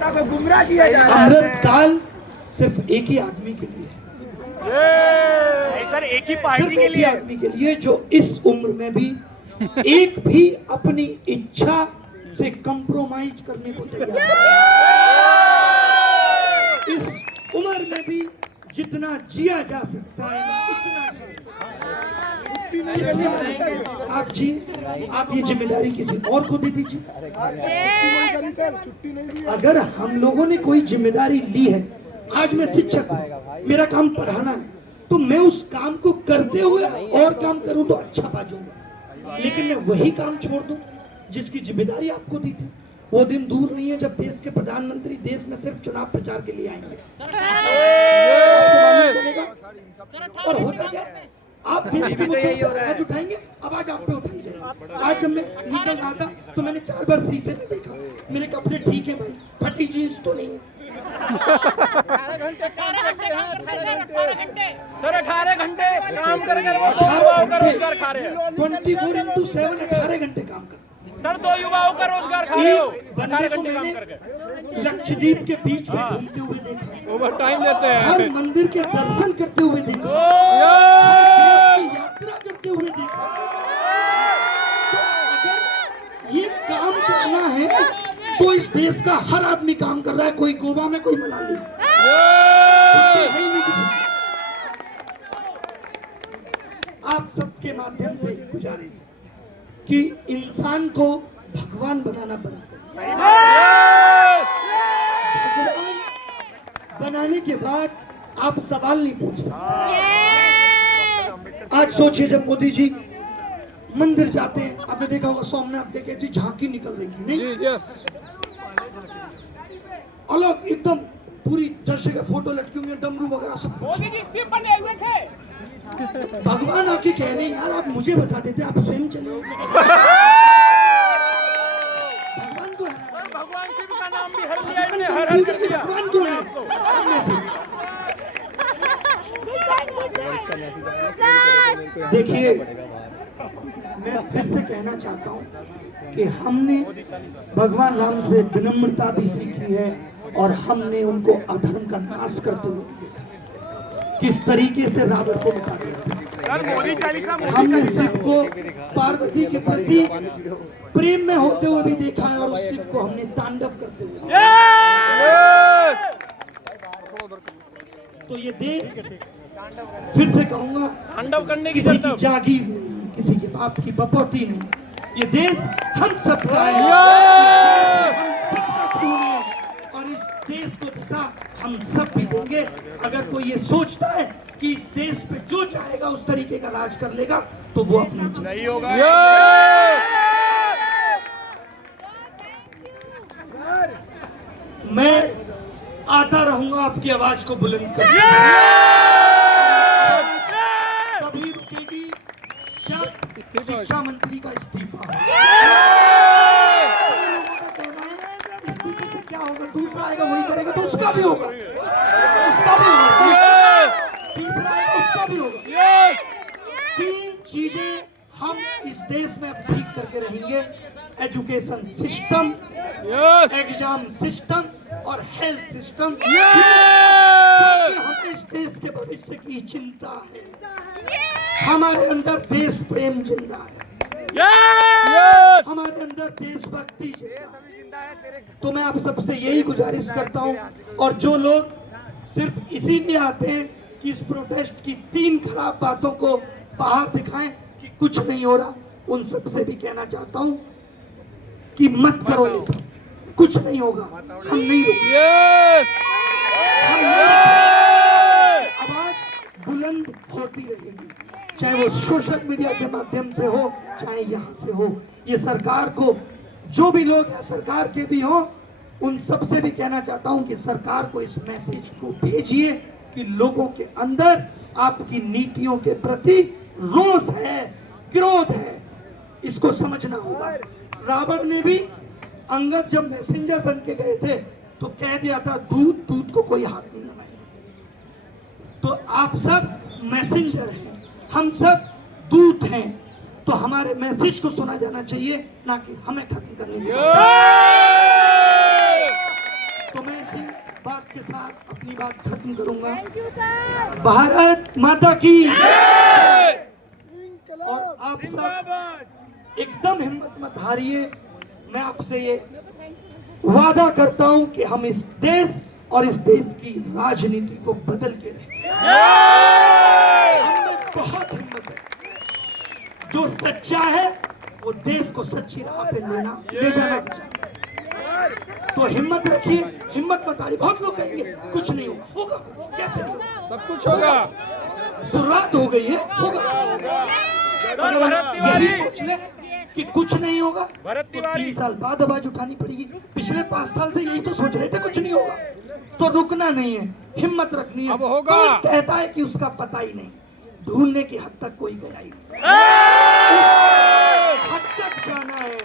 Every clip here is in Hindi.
को गुमराह किया जा रहा है। अमृत काल सिर्फ एक ही आदमी के लिए, सर एक ही पार्टी सिर्फ के एक ही लिए। आदमी के लिए जो इस उम्र में भी एक भी अपनी इच्छा से कंप्रोमाइज करने को तैयार है। इस उम्र में भी जितना जिया जा सकता है उतना जिया। आप जी, आप ये जिम्मेदारी किसी और को दे दीजिए। अगर हम लोगों ने कोई जिम्मेदारी ली है, आज मैं शिक्षक हूं, मेरा काम पढ़ाना है, तो मैं उस काम को करते हुए और काम करूं तो अच्छा बाजूंगा। लेकिन मैं वही काम छोड़ दूं जिसकी जिम्मेदारी आपको दी थी। वो दिन दूर नहीं है जब देश के प्रधानमंत्री देश में सिर्फ चुनाव प्रचार के लिए आएंगे। आपको मालूम चलेगा। और होता क्या, आप देश के मुद्दों पर आवाज उठाएंगे, आवाज आप पे उठाई जाएगी। आज जब मैं निकल रहा था तो मैंने 4 बार शीशे में देखा, मेरे कपड़े ठीक है भाई, फटी जींस तो नहीं है। सर 18 घंटे काम कर 24/7 18 घंटे काम कर। सर 2 युवाओं का रोजगार खा रहे हो। एक बंदे को मैंने लक्षद्वीप के बीच में घूमते हुए देखा, ओवर टाइम देते हैं। हर मंदिर के दर्शन करते हुए देखा, हर देश की यात्रा करते हुए देखा। तो अगर ये काम करना है तो इस देश का हर आदमी काम कर रहा है। कोई गोवा में, कोई मनाली में, छुट्टी है ही नहीं किसी की। आप सबके माध्यम से गुजारिश है कि इंसान को भगवान बनाना बंद करें। भगवान बनाने के बाद आप सवाल नहीं पूछ सकते। आज सोचिए, जब मोदी जी मंदिर जाते हैं, आपने देखा होगा सोमनाथ देखे ऐसी झांकी निकल रही थी, नहीं? अलग एकदम पूरी दर्शक के फोटो लटके हुए, डमरू वगैरह सब कुछ। भगवान आके कह रहे हैं, यार आप मुझे बता देते, आप स्वयं चले। भगवान को भगवान शिव का नाम भी हर लिया इन्होंने, हर दिया। भगवान कौन है? हम में से। देखिए, मैं फिर से कहना चाहता हूं कि हमने भगवान राम से विनम्रता भी सीखी है और हमने उनको अधर्म का नाश करते हुए देखा, किस तरीके से रावण को मिटा दिया। हमने शिव को पार्वती के प्रति प्रेम में होते हुए भी देखा है और उस शिव को हमने तांडव करते हुए। तो ये देश, फिर से कहूंगा, तांडव करने किसी की जागीर नहीं, किसी के बाप की बपौती नहीं। ये देश हम सबका है, हम सबका खून है और इस देश को दिशा हम सब भी देंगे। अगर कोई ये सोचता है कि इस देश पे जो चाहेगा उस तरीके का राज कर लेगा तो वो अपने नहीं होगा। मैं आता रहूंगा आपकी आवाज को बुलंद कर। कभी रुकेगी जब शिक्षा मंत्री का इस्तीफा। इस्तीफे से क्या होगा? दूसरा आएगा वही करेगा तो उसका भी होगा, उसका भी होगा, तीसरा आएगा उसका भी होगा। 3 चीजें हम इस देश में अब ठीक करके रहेंगे: एजुकेशन सिस्टम, एग्जाम सिस्टम और हेल्थ सिस्टम। हमें इस देश के भविष्य की चिंता है, हमारे अंदर देश प्रेम जिंदा है, हमारे अंदर देशभक्ति जिंदा है। तो मैं आप सबसे यही गुजारिश करता हूं, और जो लोग सिर्फ इसीलिए आते हैं कि इस प्रोटेस्ट की 3 खराब बातों को बाहर दिखाएं कि कुछ नहीं हो रहा, उन सबसे भी कहना चाहता हूं कि मत करो ये सब, कुछ नहीं होगा, हम नहीं रुकेंगे। आवाज बुलंद होती रहेगी, चाहे वो सोशल मीडिया के माध्यम से हो, चाहे यहाँ से हो। ये सरकार को, जो भी लोग हैं सरकार के भी हो, उन सबसे भी कहना चाहता हूं कि सरकार को इस मैसेज को भेजिए कि लोगों के अंदर आपकी नीतियों के प्रति रोष है, क्रोध है, इसको समझना होगा। रावण ने भी, अंगद जब मैसेंजर बन के गए थे तो कह दिया था दूध को कोई हाथ नहीं लगाएगा। तो आप सब मैसेंजर हैं, हम सब दूत हैं, तो हमारे मैसेज को सुना जाना चाहिए, ना कि हमें खत्म करने की। सी बात के साथ अपनी बात खत्म करूंगा। भारत माता की और आप सब एकदम हिम्मत मत हारिए। मैं आपसे ये वादा करता हूं कि हम इस देश और इस देश की राजनीति को बदल के रहेंगे। हमें बहुत हिम्मत है। जो सच्चा है वो देश को सच्ची राह पे ले जाना चाहता है। तो हिम्मत रखिए, हिम्मत मत हारिए। बहुत लोग कहेंगे कुछ नहीं होगा, होगा कुछ, कैसे नहीं होगा? सब कुछ होगा। शुरुआत हो गई है, होगा। अगर हम यही सोच ले कि कुछ नहीं होगा तो 3 साल बाद आवाज उठानी पड़ेगी। पिछले 5 साल से यही तो सोच रहे थे कुछ नहीं होगा। तो रुकना नहीं है, हिम्मत रखनी है। अब होगा। कौन कहता है कि उसका पता ही नहीं? ढूंढने की हद तक कोई गया ही नहीं। उस हद तक जाना है,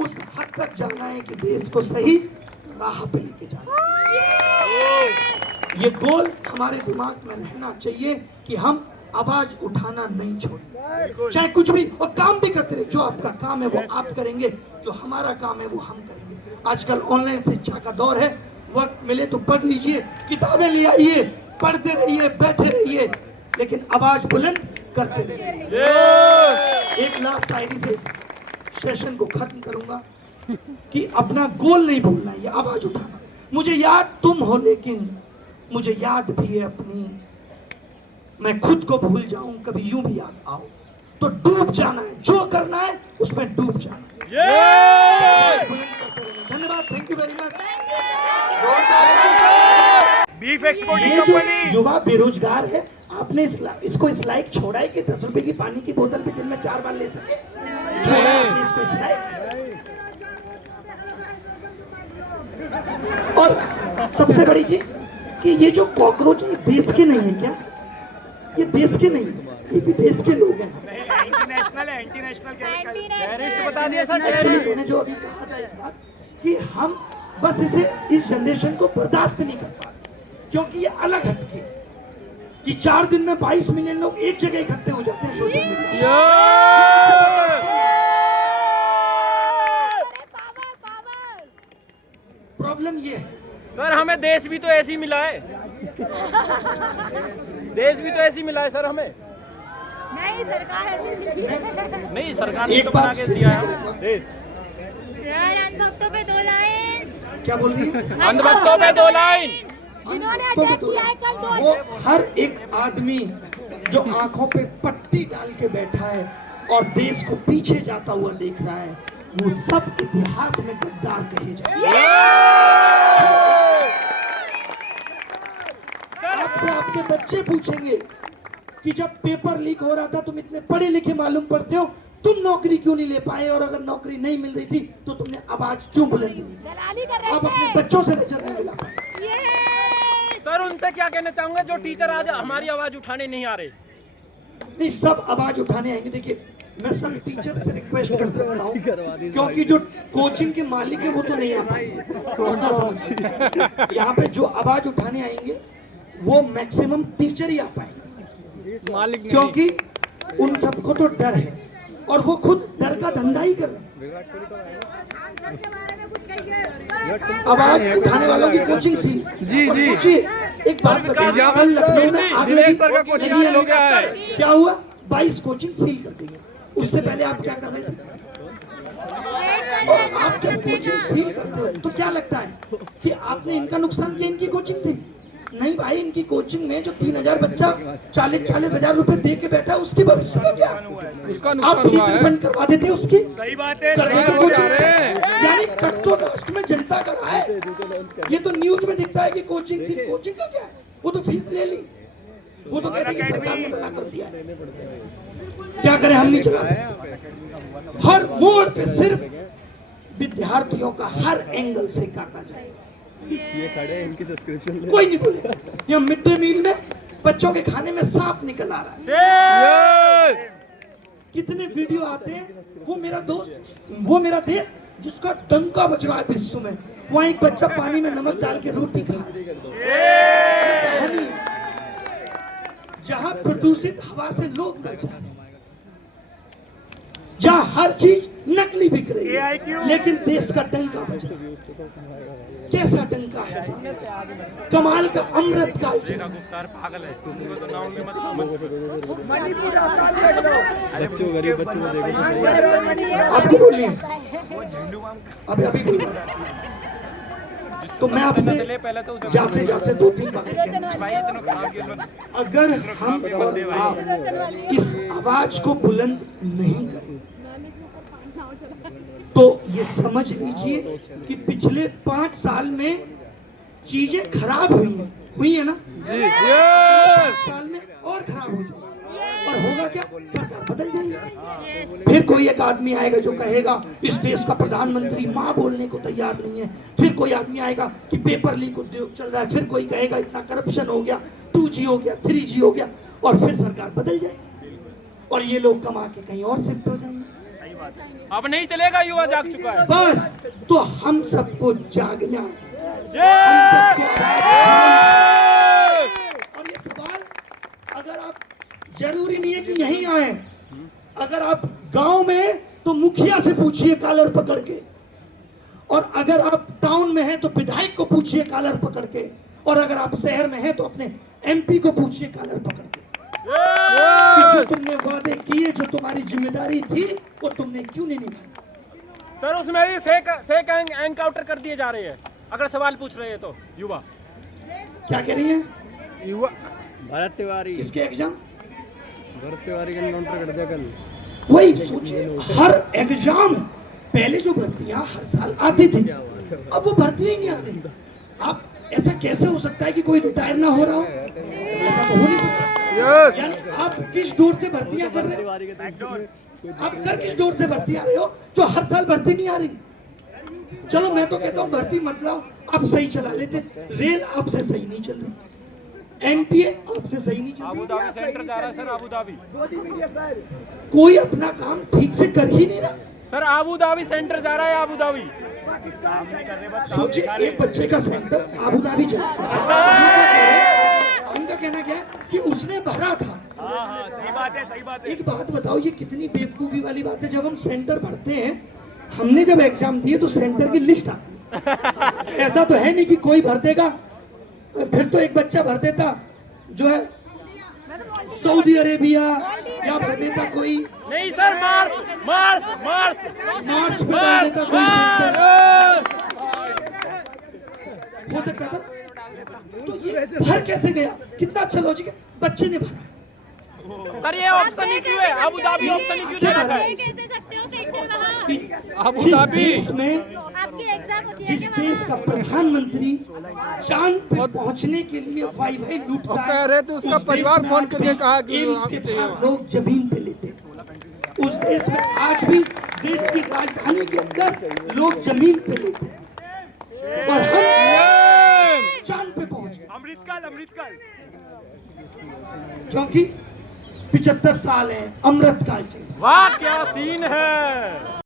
उस हद तक जाना है कि देश को सही राह पे लेके जाना है। ये गोल हमारे दिमाग में रहना चाहिए कि हम आवाज उठाना नहीं छोड़ेंगे, चाहे कुछ भी, और काम भी करते रहे। जो आपका काम है वो आप करेंगे, जो हमारा काम है वो हम करेंगे। आजकल ऑनलाइन शिक्षा का दौर है, वक्त मिले तो पढ़ लीजिए, किताबें ले आइए, पढ़ते रहिए, बैठे रहिए, लेकिन आवाज बुलंद करते रहिए। एक लास्ट शायरी से इस सेशन को खत्म करूंगा कि अपना गोल नहीं भूलना, ये आवाज उठाना। मुझे याद तुम हो लेकिन मुझे याद भी है अपनी, मैं खुद को भूल जाऊं कभी यूं भी याद आओ। तो डूब जाना है, जो करना है उसमें डूब जाना है। धन्यवाद, thank you very much. Beef exporting ये जो कंपनी युवा बेरोजगार है, आपने इसको इस लायक छोड़ा है कि 10 रुपए की पानी की बोतल भी दिन में 4 बार ले सके? छोड़ा आपने इसको इस लायक? और सबसे बड़ी चीज कि ये जो कॉकरोच है देश के नहीं है क्या? ये देश के नहीं, ये विदेश के लोग हैं। इंटरनेशनल है, इंटरनेशनल टेररिस्ट बता दिया सर। एक्चुअली मैंने जो अभी कहा था एक बात कि हम बस इस जनरेशन को बर्दाश्त नहीं कर पा रहे, क्योंकि ये अलग हटके। ये 4 दिन में 22 मिलियन लोग एक जगह इकट्ठे हो जाते हैं सोशल मीडिया। प्रॉब्लम ये है सर, हमें देश भी तो ऐसी मिला है। देश भी तो ऐसी मिला है सर हमें। नहीं, सरकार ऐसी नहीं, सरकार ने एक तो बात बना के फिर दिया से है कहूंगा। देश। सर, अंधभक्तों पे 2 लाइन। क्या बोल रही है? अंधभक्तों पे 2 लाइन। जिन्होंने अंधभक्तों पे अटैक 2 किया है कल लाइन। 2 वो हर एक आदमी जो आंखों पे पट्टी डाल के बैठा है और देश को पीछे जाता हुआ देख रहा है, वो सब इतिहास में गद्दार कहे जाएंगे। आपसे आपके बच्चे पूछेंगे कि जब पेपर लीक हो रहा था तुम इतने पढ़े लिखे मालूम पड़ते हो, तुम नौकरी क्यों नहीं ले पाए? और अगर नौकरी नहीं मिल रही थी तो तुमने आवाज क्यों बुलंद की? दलाली कर रहे आप अपने थे। बच्चों से नजर नहीं मिला पाए। सर, उनसे क्या कहना चाहूंगा जो टीचर आज हमारी आवाज उठाने नहीं आ रहे? नहीं, सब आवाज उठाने आएंगे। देखिए, मैं सब टीचर से रिक्वेस्ट कर सकता हूँ, क्योंकि जो कोचिंग के मालिक है वो तो नहीं आ पाएंगे। यहाँ पे जो आवाज उठाने आएंगे वो मैक्सिमम टीचर ही आ पाएंगे, मालिक क्योंकि उन सबको तो डर है और वो खुद डर का धंधा ही कर रहे हैं। आवाज उठाने वालों की कोचिंग सी। जी, और जी। सोचिए, एक बात बताइए, कल लखनऊ में आग लगी, सर का कोचिंग सील हो गया है। क्या हुआ? 22 कोचिंग सील कर दी। उससे पहले आप क्या कर रहे थे? और आप जब कोचिंग सील करते हो तो क्या लगता है कि आपने इनका नुकसान किया, इनकी कोचिंग थी? नहीं भाई, इनकी कोचिंग में जो 3000 बच्चा 40-40 हजार रुपए दे के बैठा, उसके भविष्य का क्या? आप फीस रिफंड करवा देते उसकी, सही बात है। कर देते कोचिंग से। यानी कट तो लास्ट में जनता का रहा है। ये तो न्यूज में दिखता है कि कोचिंग थी, कोचिंग का क्या है? वो तो फीस ले ली, वो तो कहते कि सरकार ने मना कर दिया है। क्या करें, हम नहीं चला सकते। हर मोड़ पे सिर्फ विद्यार्थियों का हर एंगल से काटा जाए। ये खड़े हैं, इनकी सब्सक्रिप्शन ले। कोई नहीं बोले। यहाँ मिड डे मील में बच्चों के खाने में सांप निकल आ रहा है। कितने वीडियो आते हैं, वो मेरा दोस्त, वो मेरा देश जिसका डंका बज रहा है विश्व में, वहाँ एक बच्चा पानी में नमक डाल के रोटी खा रहा है। कहानी जहाँ प्रदूषित हवा से लोग मर जा रहे हैं, जहां हर चीज नकली बिक रही है, लेकिन देश का डंका बच रहा है। कैसा डंका है साहब? कमाल का अमृत काल चला। पागल है, उसको गाँव में मत बच्चों गरीब बच्चों को देखो तो सही। आपको बोलिए अभी अभी बोल रहा। तो मैं आपसे जाते जाते 2-3 बातें कहना चाहता हूं। अगर हम और आप इस आवाज को बुलंद नहीं करें तो ये समझ लीजिए कि पिछले 5 साल में चीजें खराब हुई है ना। 5 साल में और खराब हो जाएगी। और होगा क्या? सरकार बदल जाएगी। फिर कोई एक आदमी आएगा जो कहेगा इस देश का प्रधानमंत्री माँ बोलने को तैयार नहीं है। फिर कोई आदमी आएगा कि पेपर लीक उद्योग चल रहा है। फिर कोई कहेगा इतना करप्शन हो गया, 2G हो गया, 3G हो गया, और फिर सरकार बदल जाएगी और ये लोग कमा के कहीं और शिफ्ट हो जाएंगे। अब नहीं चलेगा, युवा जाग चुका है। बस तो हम सबको जागना है। और ये सवाल अगर आप, जरूरी नहीं है कि यहीं आए, अगर आप गांव में तो मुखिया से पूछिए कॉलर पकड़ के, और अगर आप टाउन में हैं तो विधायक को पूछिए कॉलर पकड़ के, और अगर आप शहर में हैं तो अपने MP को पूछिए कॉलर पकड़ के कि जो तुमने वादे किए, जो तुम्हारी जिम्मेदारी थी, वो तुमने क्यों नहीं निभाई। सर उसमें भी फेक एनकाउंटर कर दिए जा रहे हैं। अगर सवाल पूछ रहे हैं तो युवा क्या कह रही है? युवा भारत तिवारी, किसके एग्जाम? भरत तिवारी का एनकाउंटर कर दिया कल। वही सोचिए, हर एग्जाम पहले जो भर्तियां हर साल आती थी, अब वो भर्तियां ही नहीं आ रही। आप ऐसा कैसे हो सकता है कि कोई रिटायर ना हो रहा हो? ऐसा तो हो नहीं सकता। यानी आप किस डोर से भर्तियां कर रहे हो? आप कर किस डोर से भर्तियां रहे हो जो हर साल भर्ती नहीं आ रही? चलो मैं तो कहता हूँ भर्ती मतलब आप सही चला लेते। रेल आपसे सही नहीं चल रही, NTA आपसे सही नहीं चल रही। अबू धाबी सेंटर जा रहा है सर, अबू धाबी। कोई अपना काम ठीक से कर ही नहीं रहा। सर अबू धाबी सेंटर जा रहा है, अबू धाबी। सोचिए एक बच्चे का सेंटर अबू धाबी चला। इनका कहना क्या है कि उसने भरा था। सही बात है, सही बात एक बात बताओ, ये कितनी बेवकूफी वाली बात है। जब हम सेंटर भरते हैं, हमने जब एग्जाम दिए तो सेंटर की लिस्ट आती है। ऐसा तो है नहीं कि कोई भर देगा। फिर तो एक बच्चा भर देता जो है सऊदी अरेबिया, या भर देता कोई नहीं सर, मार्स मार्स मार्स मार्च पे डाल देता कोई सेंटर, हो सकता था। तो ये भर कैसे गया? कितना अच्छा लॉजिक है, बच्चे ने भरा। सर ये ऑप्शन ही क्यों है? अबू धाबी ऑप्शन ही क्यों दे रखा है? कैसे सकते हो सेंटर कहाँ? अबू जिस धाबी देश में, आपकी एग्जाम होती है जिस क्या देश का प्रधानमंत्री चांद पे पहुंचने के लिए वाई लूटता है, कह रहे थे उसका उस परिवार देश में फोन आज करके भी कहा कि एम्स के बाहर लोग जमीन पे लेटे हैं। उस देश में आज भी देश की राजधानी के अंदर लोग जमीन पे लेटे हैं, और हम चांद पे पहुंच गए। अमृतकाल क्योंकि 75 साल है, अमृतकाल चल रहा है। वाह क्या सीन है।